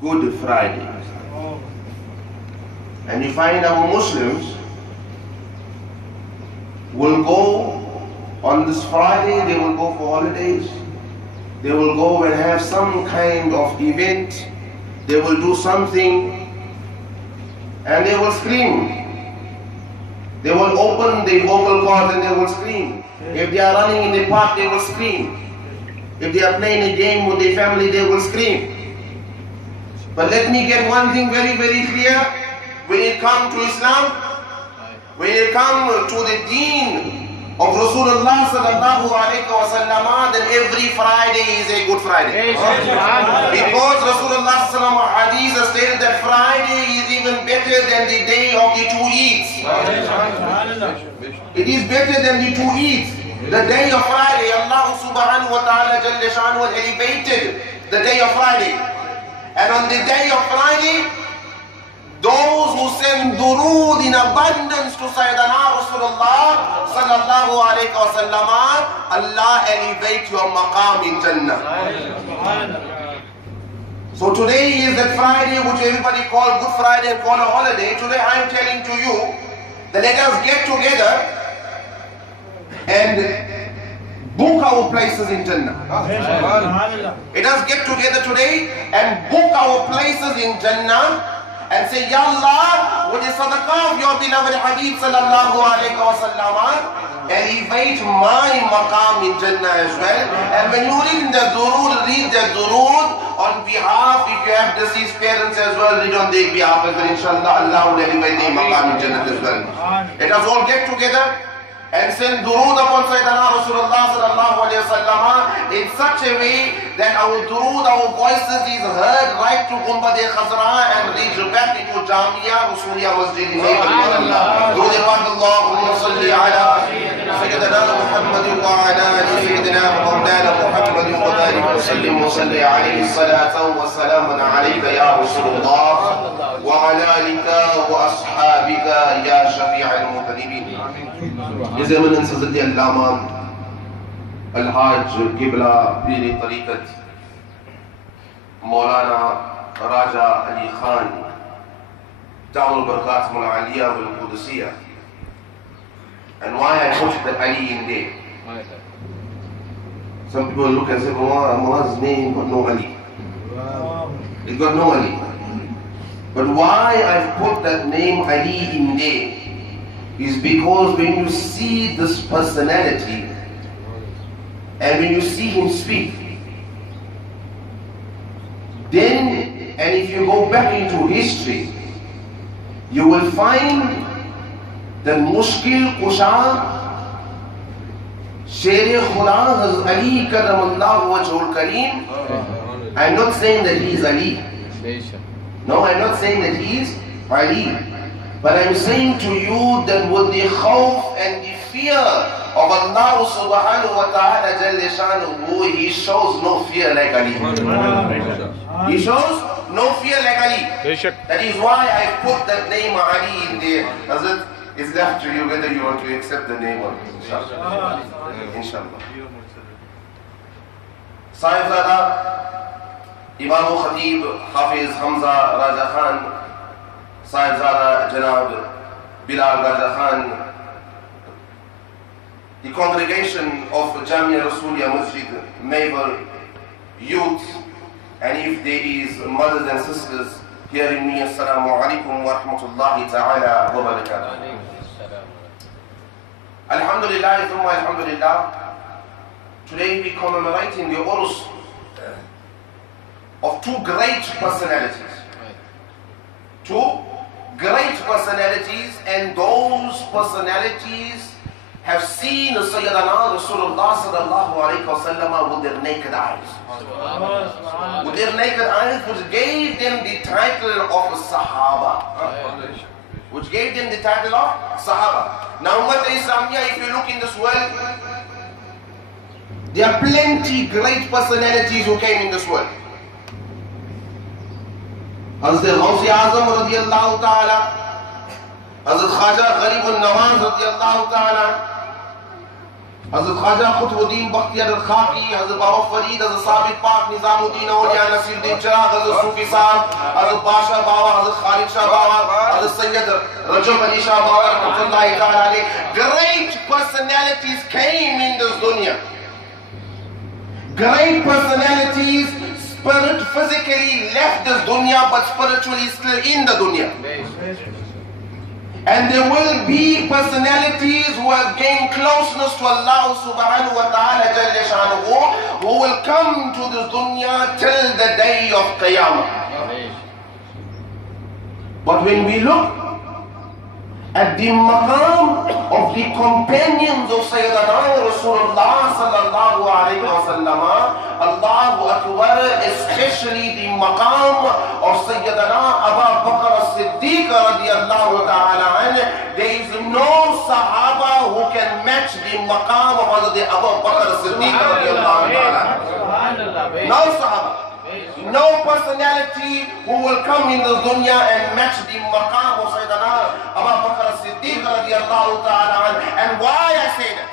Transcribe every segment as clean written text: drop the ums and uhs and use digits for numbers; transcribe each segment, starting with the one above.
Good Friday. And you find our Muslims will go on this Friday, they will go for holidays, they will go and have some kind of event, they will do something, and they will scream. They will open the vocal cords and they will scream. If they are running in the park, they will scream. If they are playing a game with their family, they will scream. But let me get one thing very, very clear. When it comes to Islam, when it comes to the deen of RasoolAllah sallallahu alayhi wa sallam, then every Friday is a good Friday. Because RasoolAllah sallallahu alayhi wa sallam hadith has stated that Friday is even better than the day of the two Eids. It is better than the two Eids. The day of Friday, Allah subhanahu wa ta'ala jalla sha'nuhu elevated the day of Friday. And on the day of Friday, those who send durood in abundance to Sayeduna Rasulullah sallallahu alayhi wa sallam, Allah elevate your maqam in Jannah. So today is that Friday which everybody call Good Friday and call a holiday. Today I am telling to you that let us get together and book our places in Jannah. Let us get together today and book our places in Jannah and say, Ya Allah, with the sadaqah of your beloved Habib sallallahu alayhi wa sallam, elevate my maqam in Jannah as well. And when you read the durood on behalf, if you have deceased parents as well, read on their behalf as well. Inshallah, Allah will elevate their maqam in Jannah as well. Let us all get together and send durood upon Sayyidina Rasulullah sallallahu alayhi wa sallam in such a way that our durood, our voices is heard right to Khazra and reach back into Jamia, Rasuliyah Masjid in Allah. Durood Allahumma salli ala Sayyidina Muhammad wa ala Sayyidina Moulana Muhammad wa barik wa sallim wa salli alayhi salatan wa salaman alayka ya Rasulullah wa ala alika wa ashabika ya shafi'al muqaddimin. His Eminence Hazrat Allama Al-Hajj Qibla Piri Tariqat Moulana Raja Ali Khan Ta'ul Barakat Al-Aliyah Wal-Qudusiyah. And why I put the Ali in there? Some people look and say, Muaz's name got no Ali. It got no Ali. But why I've put that name Ali in there is because when you see this personality and when you see him speak, then, and if you go back into history, you will find that Mushkil Kusha Sher Khuda Hazrat Ali Karramallahu Wajhul Kareem. I'm not saying that he is Ali. No, I'm not saying that he is Ali. But I'm saying to you that with the khawf and the fear of Allah subhanahu wa ta'ala jalla shanuhu, he shows no fear like Ali. He shows no fear like Ali. That is why I put that name Ali in there. Hazrat, it's left to you whether you want to accept the name or not. Inshallah. Inshallah. Sahib Imam Khatib Hafiz Hamza Raja Khan, Sahibzada Janab Bilal Raja Khan, the congregation of Jamia Rasooliyah Masjid, Mehfil, youth, and if there is mothers and sisters hearing me, Assalamu alaikum wa rahmatullahi ta'ala wa barakatuh. Alhamdulillah, thumma alhamdulillah. Today we commemorating the Urs of two great personalities. Two great personalities, and those personalities have seen Sayyiduna Rasulullah sallallahu alayhi wa sallam with their naked eyes. With their naked eyes, which gave them the title of Sahaba. Which gave them the title of Sahaba. Now, Ummah Islamiyah, if you look in this world, there are plenty great personalities who came in this world. Hazrat Ghazi Azam radiyallahu ta'ala, Hazrat Khaja Gharib al-Nawaz radiyallahu ta'ala, Hazrat Khaja Qutbuddin Bakhtiyar al-Khaki, Hazrat Baba Farid, Hazrat Sabit Pak, Nizamuddin Awliya, Nasiruddin Chirag, Hazrat Sufi Sahib, Hazrat Basha Baba, Hazrat Khalid Shah Baba, Hazrat Sayyid Rajab Ali Shah Baba, Rahmatullahi Ta'ala alayhi. Great personalities came in this dunya. Great personalities, spirit physically left this dunya, but spiritually still in the dunya. And there will be personalities who have gained closeness to Allah subhanahu wa ta'ala jalla shanuhu, who will come to this dunya till the day of Qiyamah. But when we look at the maqam of the companions of Sayyiduna Rasulullah sallallahu alayhi wa sallam, Allahu Akbar, especially the maqam of Sayyiduna Bakr as-Siddique radiyallahu ta'ala anhu, there is no Sahaba who can match the maqam of Hazrat Bakr as-Siddique radiyallahu ta'ala. No Sahaba. No personality who will come in the dunya and match the maqam of Sayyidina Bakr as-Siddique radiyallahu ta'ala anhu. And why I say that?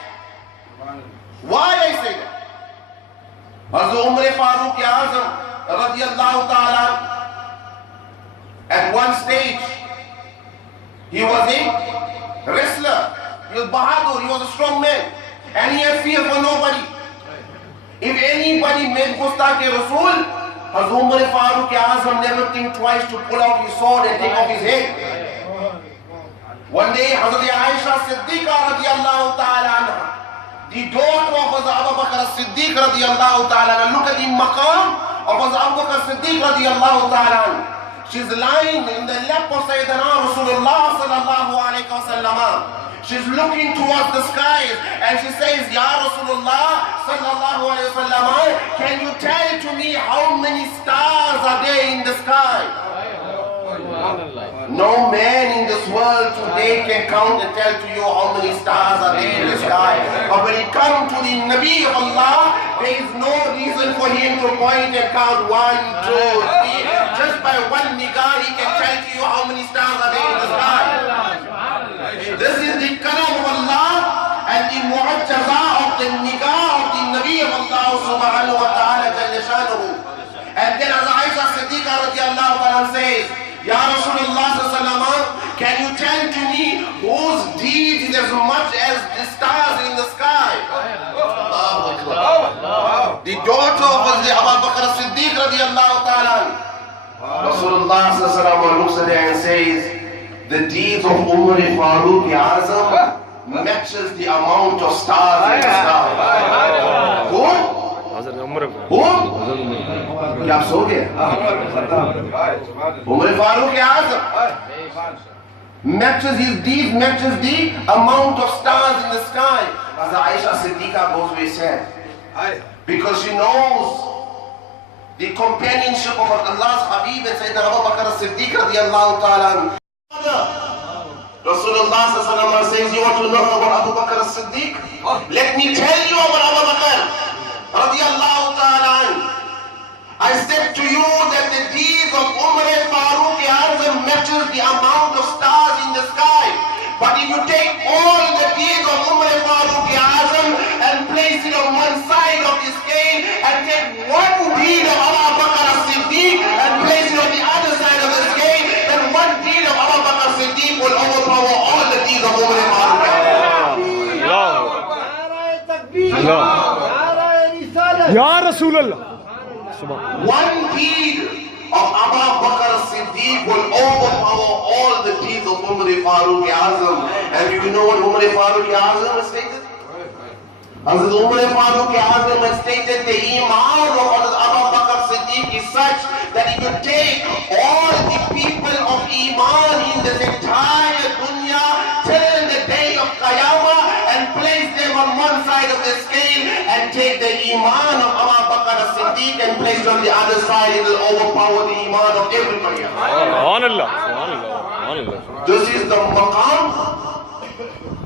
Why I say that? Hazrat Umar Farooq Azam radiyallahu ta'ala, at one stage, he was a wrestler, he was Bahadur, he was a strong man, and he had fear for nobody. If anybody made Gustaki Rasool, Hazrat Umar Farooq Azam never think twice to pull out his sword and take off his head. One day, Hazrat Aisha Siddiqa radiyallahu ta'ala anha, the daughter of Hazrat Abu Bakr as-Siddiq radiyallahu ta'ala anha, look at the maqam of Hazrat Abu Bakr as-Siddiq radiyallahu ta'ala anha. She's lying in the lap of Sayyidina Rasulullah sallallahu alayhi wa sallam. She's looking towards the skies and she says, Ya Rasulullah sallallahu alayhi wa sallam, can you tell to me how many stars are there in the sky? No man in this world today can count and tell to you how many stars are there in the sky. But when it comes to the Nabi of Allah, there is no reason for him to point and count 1, 2, 3. Just by one nigah, he can tell to you how many stars are there in the sky. This is the karam of Allah and the mu'ajjaza of the nigah of the Nabi of Allah subhanahu wa ta'ala jalla shanuhu. And then as Aisha Siddiqa radiyallahu ta'ala says, Ya Rasulullah sallallahu alayhi wa sallam, can you tell to me whose deed is as much as the stars in the sky? The daughter of Abu Bakr as-Siddiq radiyallahu ta'ala. Rasulullah sallallahu alayhi wa sallam looks at her and says, the deeds of Umar Farooq Azam matches the amount of stars in the sky. Who? क्या आप सो गए? Umar Farooq Azam matches his deeds, matches the amount of stars in the sky. As Aisha Siddiqa goes away sad, because she knows the companionship of Allah's Habib and Sayyidina Abu Bakr as-Siddiq radiyallahu ta'ala. Rasulullah sallallahu alaihi wasallam says, you want to know about Abu Bakr as-Siddiq? Let me tell you about Abu Bakr radiyallahu ta'ala. I said to you that the deeds of Umar Farooq Azam matches the amount of stars in the sky. But if you take all the deeds of Umar Farooq Azam and place it on one side of the scale, and take one deed of Abu Bakr as-Siddiq and place it on the other side of the scale, then one deed of Abu Bakr as-Siddiq will overpower all the deeds of Umar Farooq Azam. Ya RasoolAllah. One deed of Abu Bakr as-Siddiq will overpower all the deeds of Umar Farooq Azam. And you know what Umar Farooq Azam has stated? Hazrat Umar Farooq Azam has stated the iman of Abu Bakr as-Siddiq is such that if you take all the people of iman in this entire dunya till the day of Qiyamah and place them on one side of the scale, and take the iman of Abu Bakr as-Siddiq and place it on the other side, it will overpower the iman of everybody else. This is the maqam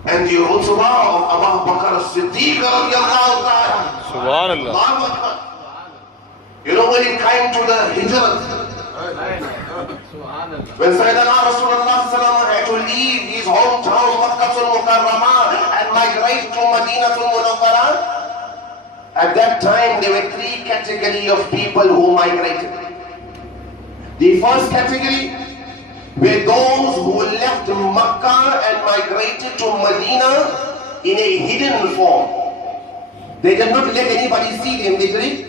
and the rutbah of Abu Bakr as-Siddiq radiyallahu ta'ala. Subhanallah. You know, when it came to the hijrah, when Sayyiduna Rasulullah sallallahu had to leave his hometown Makkah al-Mukarramah and migrate migrate to Madinatul Munawwara? At that time, there were three categories of people who migrated. The first category were those who left Makkah and migrated to Medina in a hidden form. They did not let anybody see them, they did it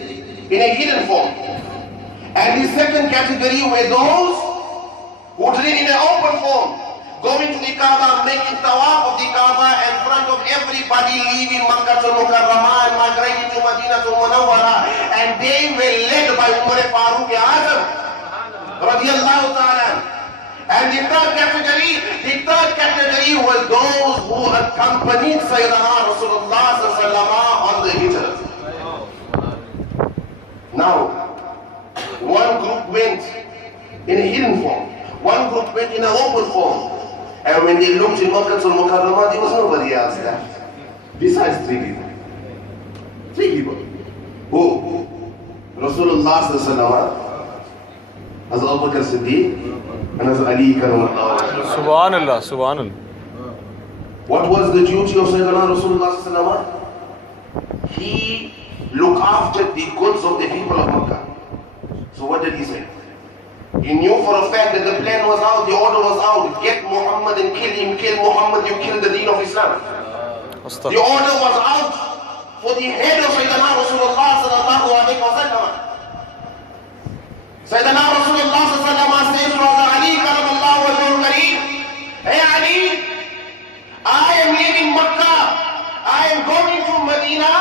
in a hidden form. And the second category were those who did it in an open form, going to the Kaaba, making tawaf of the Kaaba in front of everybody, leaving Makkah to Mukarramah and migrating to Madinah to Munawwara. And they were led by Umar Farooq Azam, radiyallahu ta'ala. And the third category were those who accompanied Sayyidina Rasulullah on the hijrah. Now, one group went in a hidden form, one group went in an open form. And when they looked in Makkah al-Mukarramah, there was nobody else left. Besides three people. Three people. Who? Rasulullah Hazrat Bakr Siddique, and Hazrat Ali Karamallah. Subhanallah, Subhanallah. What was the duty of Sayyidina Rasulullah? He looked after the goods of the people of Makkah. So what did he say? He knew for a fact that the plan was out, the order was out. Get Muhammad and kill him, kill Muhammad, you kill the deen of Islam. The order was out for the head of Sayyidina Rasulullah sallallahu alayhi wa sallam. Sayyidina Rasulullah sallallahu says to Ali karamallahu wajhahu kareem, hey Ali, I am leaving Makkah, I am going to Medina,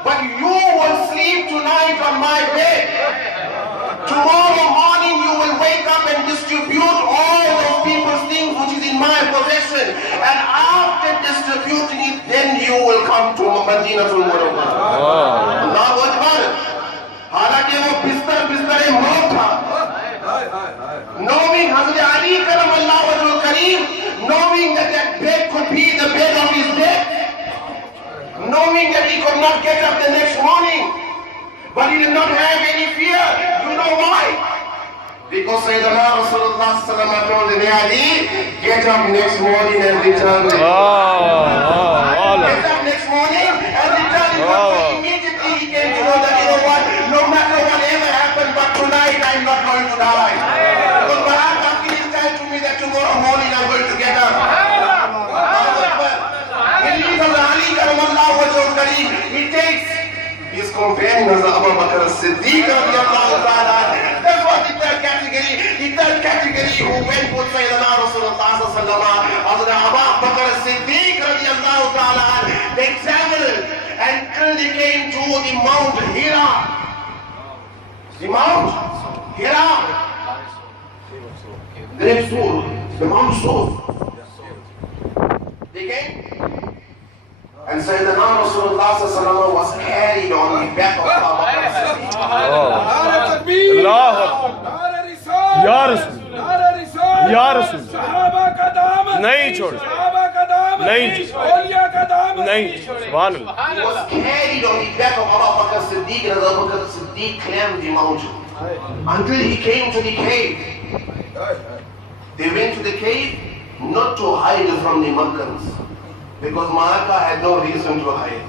but you will sleep tonight on my bed. Tomorrow morning you will wake up and distribute all those people's things which is in my possession. And after distributing it, then you will come to Medina to Munawwara. Allahu Akbar. हालांकि वो बिस्तर मौत था. Knowing Hazrat Ali karamallahu wajhahu kareem, knowing that that bed could be the bed of his death, knowing that he could not get up the next morning, but he did not have any fear. You know why? Because Sayyidina Rasulullah told him, Ali, get up next morning and return. Get up next morning and return. Immediately he came to know that, you know what, no matter whatever happened, but tonight I'm not going to die. Because Barak Bakr is telling to me that tomorrow morning I'm going to get up. He takes his companion as Abu Bakr Siddique. That's what the third category. The third category who went with Sayyidina Rasulullah as Abu Bakr Siddique. They traveled until they came to the Mount Hira. The Mount Hira. Great Sur. The Mount Sur. They came. And Sayyidina Rasulullah was carried on the back of Abu Bakr Siddiq. Ya Rasul. Ya Rasul. Nahi chhod. Nahi. Subhanallah. He was carried on the back of Abu Bakr Siddiq, and Abu Bakr Siddiq climbed the mountain until he came to the cave. They went to the cave not to hide from the Makkans, because Makkah had no reason to hide.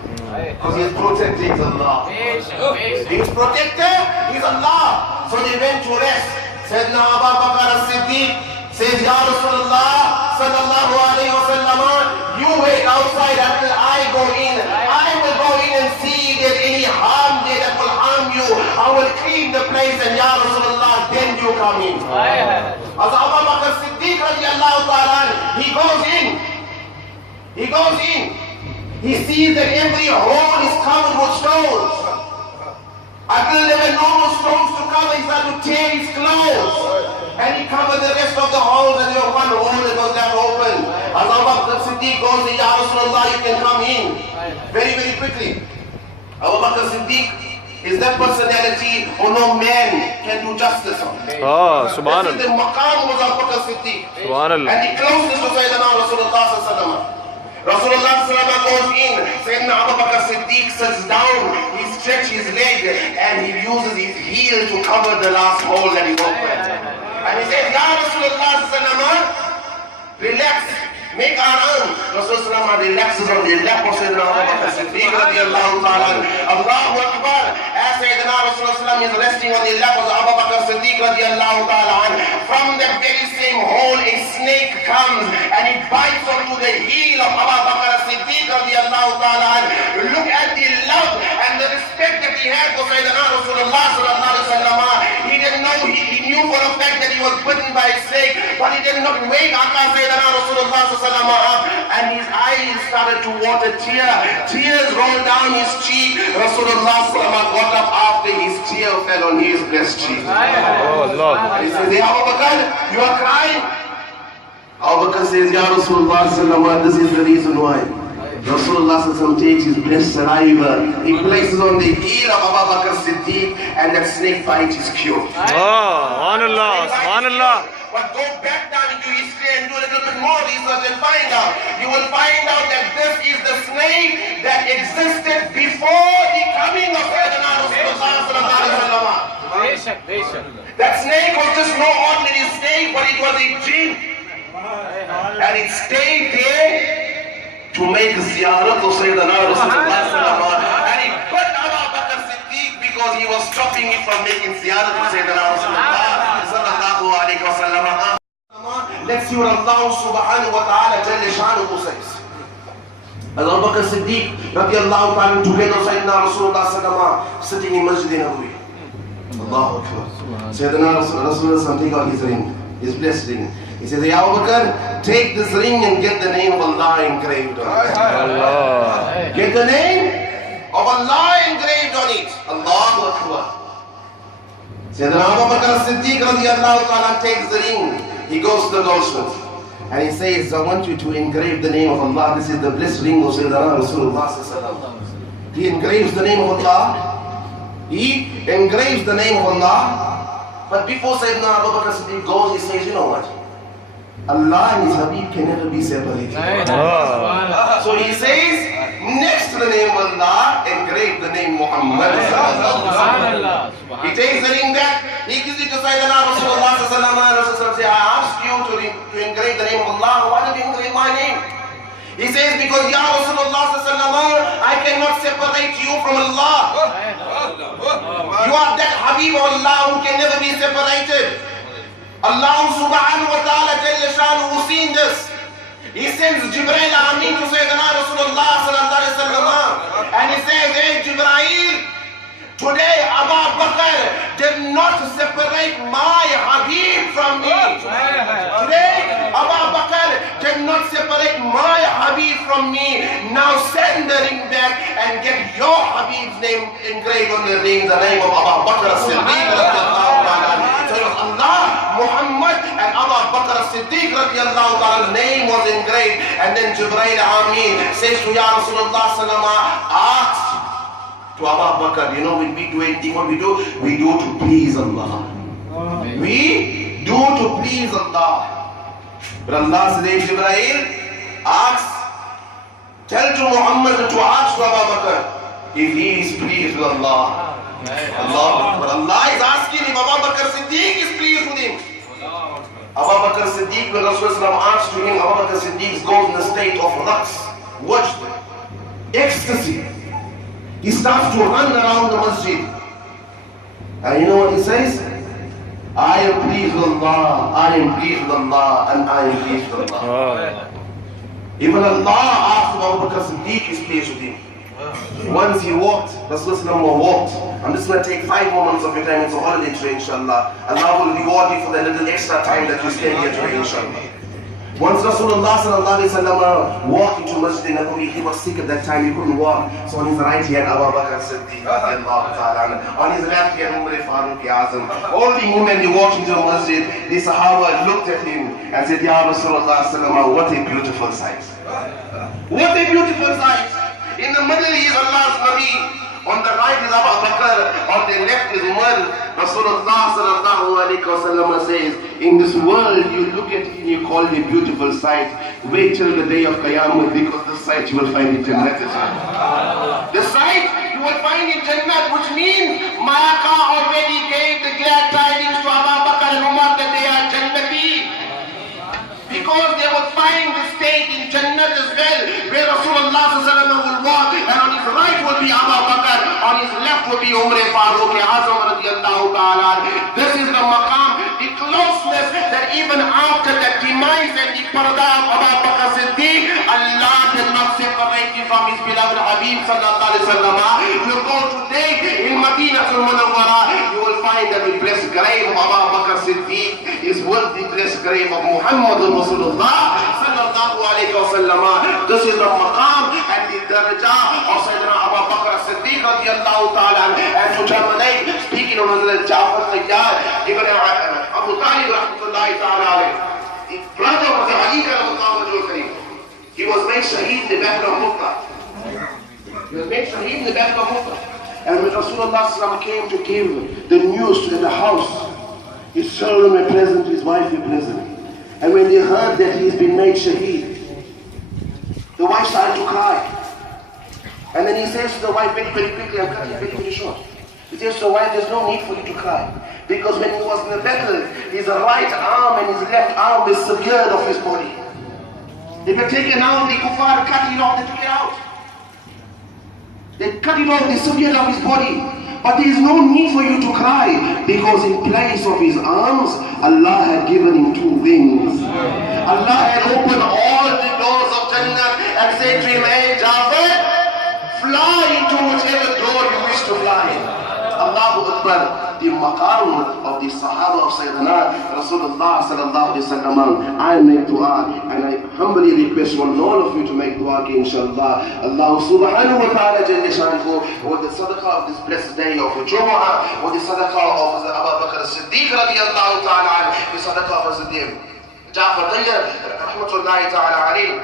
Because his protector is Allah. His protector is Allah. So they went to rest. Sayyidina Abu Bakr Siddiq says, Ya Rasulullah sallallahu alayhi wa sallam, you wait outside until I go in. I will go in and see if there's any harm there that will harm you. I will clean the place, and Ya Rasulullah, then you come in. As Abu Bakr Siddiq radiallahu ta'ala, he goes in. He goes in. He sees that every hole is covered with stones. Until there were no more stones to cover, he started to tear his clothes. And he covered the rest of the holes, and there was one hole that was left open. As Abu Bakr Siddiq goes in, Ya Rasulullah, you can come in. Very, very quickly. Abu Bakr Siddiq is that personality who no man can do justice on. Subhanallah. This is the maqam of Abu Bakr Siddiq. Subhanallah. And the closeness to Sayyidina Rasulullah sallallahu. Rasulullah goes in, Sayyidina Abu Bakr Siddiq sits down, he stretches his leg and he uses his heel to cover the last hole that he opened. And he says, Ya Rasulullah, relax, make our own. Rasulullah relaxes on the lap of Sayyidina Abu Bakr Siddique radiallahu ta'ala. Allahu Akbar. As Sayyidina Rasulullah is resting on the lap of Abu Bakr Siddique radiallahu ta'ala. From the very same hole a snake comes and it bites onto the heel of Abu Bakr Siddique radiallahu ta'ala. Look at the love and the respect that he had for Sayyidina Rasulullah sallallahu alaihi wasallam. He didn't know, he knew for a fact that he was bitten by a snake, but he did not wake Sayyidina Rasulullah sallallahu up, and his eyes started to water. Tears rolled down his cheek. Rasulullah sallallahu got up after his tear fell on his breast cheek. Oh Lord. He says, Ya Abu Bakr, you are crying? Abu Bakr says, Ya Rasulullah sallallahu, this is the reason why. Rasulullah sallallahu takes his blessed saliva, he places on the heel of Abu Bakr Siddique, and that snake bite is cured. Oh, subhanallah, subhanallah. But go back down into history and do a little bit more research and find out. You will find out that this is the snake that existed before the coming of Sayyidina Rasulullah sallallahu alaihi wasallam. That snake was just no ordinary snake, but it was a jinn. And it stayed there to make ziyarat of Sayyidina Rasulullah. And he put Abu Bakr Siddique because he was stopping it from making ziyarat of Sayyidina Rasulullah sallallahu alayhi wa sallam. Let's see what Allah subhanahu wa ta'ala Jalla Shanuhu says. Abu Bakr Siddique radiallahu ta'ala together with Sayyidina Rasulullah sallallahu sitting in Masjid Nabawi. Allahu Akbar. Sayyidina Rasulullah take out his ring, his blessed ring. He says, Ya Abu Bakr, take this ring and get the name of Allah engraved on it. Allah. Get the name of Allah engraved on it. Allahu Akbar. Sayyidina Abu Bakr Siddique radiallahu ta'ala takes the ring. He goes to the goldsmith and he says, I want you to engrave the name of Allah. This is the blessed ring of Sayyidina Rasulullah sallallahu alaihi wasallam. He engraves the name of Allah. He engraves the name of Allah. But before Sayyidina Abu Bakr Siddique goes, he says, you know what? Allah and His Habib can never be separated. So he says, next to the name of Allah, engrave the name Muhammad. He takes the ring back, he gives it to Sayyidina Rasulullah sallallahu says, I asked you to engrave the name of Allah, why did you engrave my name? He says, because Ya Rasulullah sallallahu, I cannot separate you from Allah. You are that Habib of Allah who can never be separated. Allah subhanahu wa ta'ala Jalla Shanuhu seen this. He sends Jibreel Amin to Sayyidina Rasulullah sallallahu alaihi wasallam, and he says, hey Jibreel, today Abu Bakr did not separate my Habib from me. Today Abu Bakr did not separate my Habib from me. Now send the ring back and get your Habib's name engraved on the ring, the name of Abu Bakr Siddique. So Allah, Muhammad and Abu Bakr Siddique radiallahu ta'ala's name was engraved. And then Jibreel Amin says to Ya Rasulullah sallallahu asked to Abu Bakr, you know, when we do anything, what we do? We do to please Allah. We do to please Allah. But Allah says, Jibreel, ask, tell to Muhammad to ask to Abu Bakr if he is pleased with Allah. Allah, but Allah is asking if Abu Bakr Siddique is pleased with him. Abu Bakr Siddique, when Rasulullah asked to him, Abu Bakr Siddique goes in a state of raqs, watch ecstasy. He starts to run around the masjid. And you know what he says? I am pleased with Allah, I am pleased with Allah, and I am pleased with Allah. Even Allah asked Abu Bakr Siddique is pleased with him. Once he walked, Rasulullah walked. I'm just going to take 5 moments of your time. It's a holiday today, inshallah. Allah will reward you for the little extra time that you spend here today, inshallah. Once Rasulullah sallallahu alaihi wasallam walked into Masjid Nabawi, he was sick at that time, he couldn't walk. So on his right he had Abu Bakr Siddique, on his left he had Umar Farooq Azam. Holding him and he walked into the Masjid, the Sahaba looked at him and said, Ya Rasulullah sallallahu, what a beautiful sight. What a beautiful sight. In the middle is Allah's Nabi. On the right is Abu Bakr, on the left is Umar. Rasulullah sallallahu alayhi wa sallam says, in this world you look at it and you call it a beautiful sight. Wait till the day of Qiyamah, because the sight you will find in Jannat. The sight you will find in Jannat, which means my Aka already gave the glad tidings to Abu Bakr and Umar that they are Jannati. Because they would find the state Rasulullah will walk, and on his right will be Abu Bakr, on his left will be Umar Farooq Azam radiallahu ta'ala. This is the maqam, the closeness that even after the demise and the parada of Abu Bakr Siddique, Allah did not separate him from his beloved Habib sallallahu alaihi wasallam. You go today in Madinah al-Munawwara, you will find that the blessed grave of Abu Bakr Siddique is worth the blessed grave of Muhammad Rasulullah sallallahu alaihi wasallam. This is the maqam and the daraja of Sayyidina Abu Bakr Siddique radiallahu ta'ala. And to Jamadi, speaking of Hazrath Jaffer, Tayar, Ibn Abu Talib rahmatullahi ta'ala, the brother of the Shaheed, he was made Shaheed in the Bakr of Mukta. He was made Shaheed in the Bakr of Mukta. And when Rasulullah came to give the news to the house, his children were present, his wife were present. And when they heard that he's been made Shaheed, the wife started to cry. And then he says to the wife, very, very quickly, I'm cutting very, very short. He says to the wife, there's no need for you to cry. Because when he was in the battle, his right arm and his left arm were severed of his body. They were taken out, the kuffar cut it off, they took it out. They cut it off, they severed of his body. But there is no need for you to cry, because in place of his arms, Allah had given him two wings. Allah had opened all the doors of Jannah and said to him, hey Jaffer, fly into whichever door you wish to fly. Allahu Akbar, the maqam of the Sahaba of Sayeduna Rasulullah sallallahu alaihi wasallam. I make dua, and I humbly request one and all of you to make dua again, inshallah. Allah subhanahu wa ta'ala jalla shanuhu, with the sadaqah of this blessed day of Jummah, with the sadaqah of Abu Bakr Siddique radiallahu ta'ala, the sadaqah of Siddique Jaffer rahmatullahi ta'ala alayhi,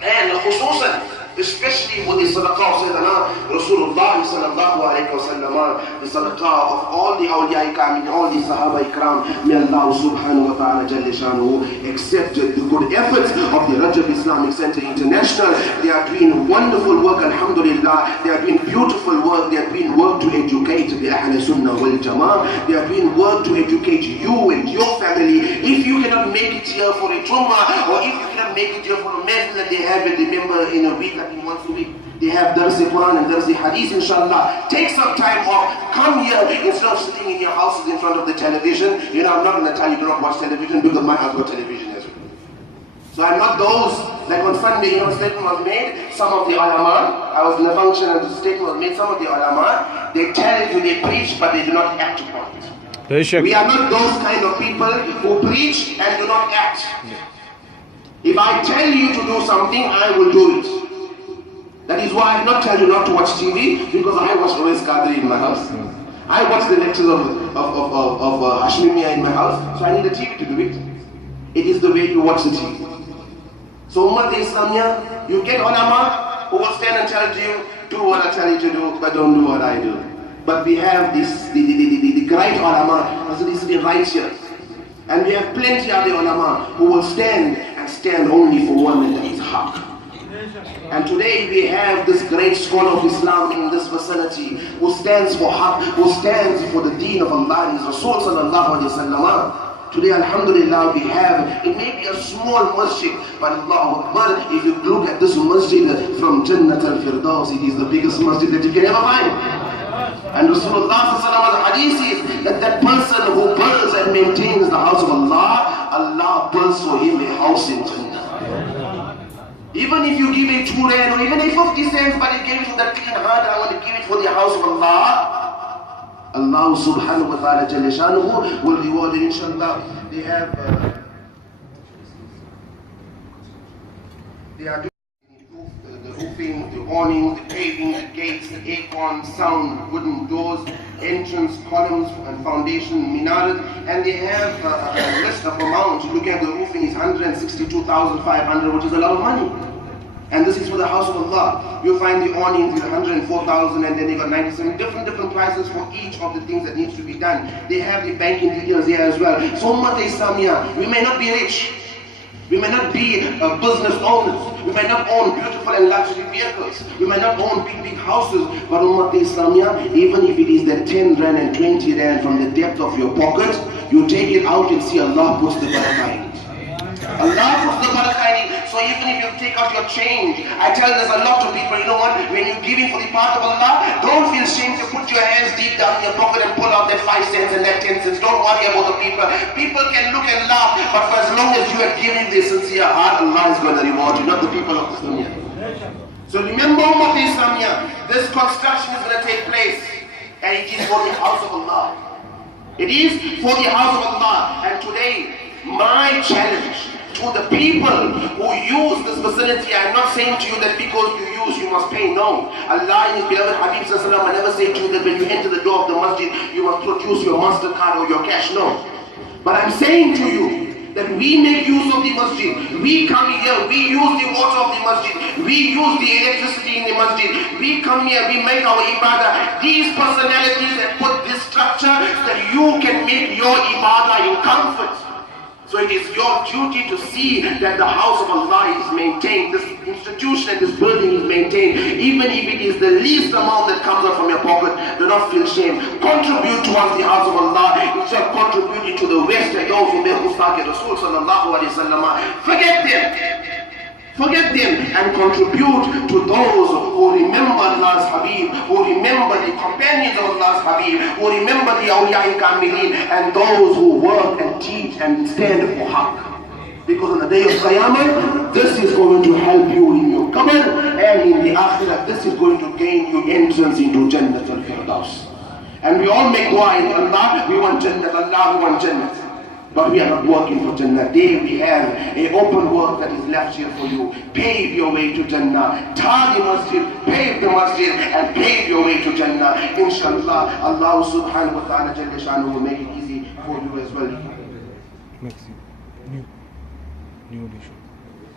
and khususan, especially with the sadaqah of Sayyidina Rasulullah sallallahu alayhi wa sallam, the sadaqah of all the awliya ikram, all the sahaba ikram. May Allah subhanahu wa ta'ala jalla shanuhu accept the good efforts of the Rajab Islamic Center International. They are doing wonderful work, alhamdulillah. They are doing beautiful work. They are doing work to educate the Ahl Sunnah wal Jama'ah. They are doing work to educate you and your family. If you cannot make it here for a Jummah, or if you cannot make it here for a Mehfil that they have it, remember in a week, once a week, they have Urs-e-Quran and Urs-e-Hadith, inshallah. Take some time off, come here instead of sitting in your houses in front of the television. You know, I'm not going to tell you do not watch television, because my house got television as well. So I'm not those, like on Sunday, you know, a statement was made, some of the Allama, I was in a function and the statement was made, some of the Allama, they tell it when they preach, but they do not act upon it. We are not those kind of people who preach and do not act. If I tell you to do something, I will do it. That is why I not tell you not to watch TV, because I watch Urs-e-Qadri in my house. I watch the lectures of Hashimiyya in my house, so I need a TV to do it. It is the way you watch the TV. So Ummah-e-Islamiyya, you get ulama who will stand and tell you, do what I tell you to do, but don't do what I do. But we have this, the great ulama, so this is the righteous. And we have plenty of the ulama who will stand and stand only for one, and that is haqq. And today we have this great scholar of Islam in this vicinity who stands for haqq, who stands for the deen of Allah and His Rasul sallallahu alaihi wasallam. Today, alhamdulillah, we have, it may be a small masjid, but Allahu Akbar, if you look at this masjid from Jannat al-Firdaus, it is the biggest masjid that you can ever find. And Rasulullah sallallahu alaihi wasallam hadith is that person who builds and maintains the house of Allah, Allah builds for him a house in Jannah. Even if you give a 2 rand or even a 50 cents, but you gave it with that clean heart, I want to give it for the house of Allah, Allah subhanahu wa ta'ala jalla shanuhu will reward it, inshallah. They are doing the roofing, the awning, the paving, the gates, the acorn, sound, wooden doors, entrance, columns and foundation, minaret, and they have a list of amounts. You look at the roofing is 162,500, which is a lot of money. And this is for the house of Allah. You'll find the awnings is 104,000, and then they got 97 different prices for each of the things that needs to be done. They have the banking details here as well. So Ummah-e-Islamiyya, we may not be rich, we may not be business owners, we may not own beautiful and luxury vehicles, we may not own big houses, but Ummah-e-Islamiyya, even if it is that 10 rand and 20 rand from the depth of your pocket, you take it out and see Allah puts the barakah in it. Allah puts the barakah in it. So even if you take out your change, I tell there's a lot of people, you know what, when you're giving for the path of Allah, don't feel ashamed to put your hands deep down in your pocket and pull out that 5 cents and that 10 cents. Don't worry about the people. People can look and laugh, but for as long as you are giving this sincere heart, Allah is going to reward you, not the people of this dunya. So remember, Ummah Islamiyah, this construction is going to take place, and it is for the house of Allah. It is for the house of Allah. And today, my challenge to the people who use this facility, I'm not saying to you that because you use, you must pay. No. Allah in His beloved Habib Sallallahu will never say to you that when you enter the door of the masjid, you must produce your MasterCard or your cash. No. But I'm saying to you that we make use of the masjid. We come here, we use the water of the masjid. We use the electricity in the masjid. We come here, we make our ibadah. These personalities that put this structure that you can make your ibadah in comfort. So it is your duty to see that the house of Allah is maintained, this institution and this building is maintained. Even if it is the least amount that comes out from your pocket, do not feel shame. Contribute towards the house of Allah instead of contributing to the West. Forget them. Forget them and contribute to those who remember Allah's Habib, who remember the companions of Allah's Habib, who remember the awliya kamilin, and those who work and teach and stand for haqq. Because on the day of Qiyamah, this is going to help you in your qabr, and in the akhirah, this is going to gain you entrance into Jannat al-Firdaus. And we all make dua in Allah, we want Jannat, Allah, we want Jannat. But we are not working for Jannah. There we have an open work that is left here for you. Pave your way to Jannah. Tar the masjid, pave the masjid, and pave your way to Jannah. Inshallah, Allah subhanahu wa ta'ala Jalla Sha'nuhu will make it easy for you as well. New edition.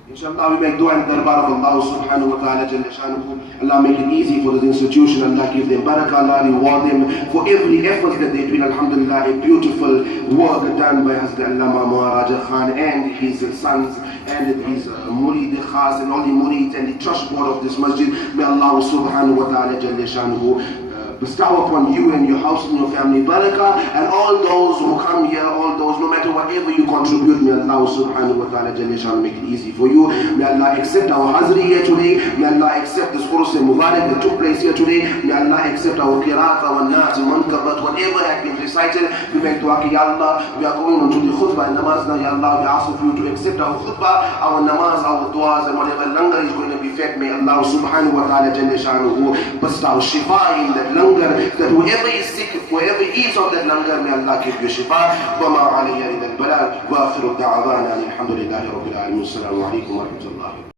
Inshallah, we make dua in the darbar of Allah subhanahu wa ta'ala Jalla Sha'nuhu. Allah make it easy for this institution. Allah give them barakah. Allah reward them for every effort that they do. Alhamdulillah, a beautiful work done by Hazrat Allama Rajab and his sons and his murid khas and all the murids and the trust board of this masjid. May Allah subhanahu wa ta'ala Jalla Sha'nuhu bestow upon you and your house and your family barakah, and all those who come here, all those, no matter whatever you contribute, may Allah subhanahu wa ta'ala Jalla Sha'nuhu make it easy for you. May Allah accept our hazri here today. May Allah accept this Urs-e-Mubarik that took place here today. May Allah accept our qiraat, our naat, mankabat, whatever has been recited. We make dua ki Ya Allah, we are going on to the khutbah and namaz now. Ya Allah, we ask of you to accept our khutbah, our namaz, our duas, and whatever langar is going to be fed. May Allah subhanahu wa ta'ala Jalla Sha'nuhu bestow shifa in that langar, that whoever is sick, whoever eats of that langar, may Allah give you shifa. Wa ma alayya illa al-balagh wa akhiru da'wana alhamdulillahi rabbil alamin. Assalamu alaikum wa rahmatullahi.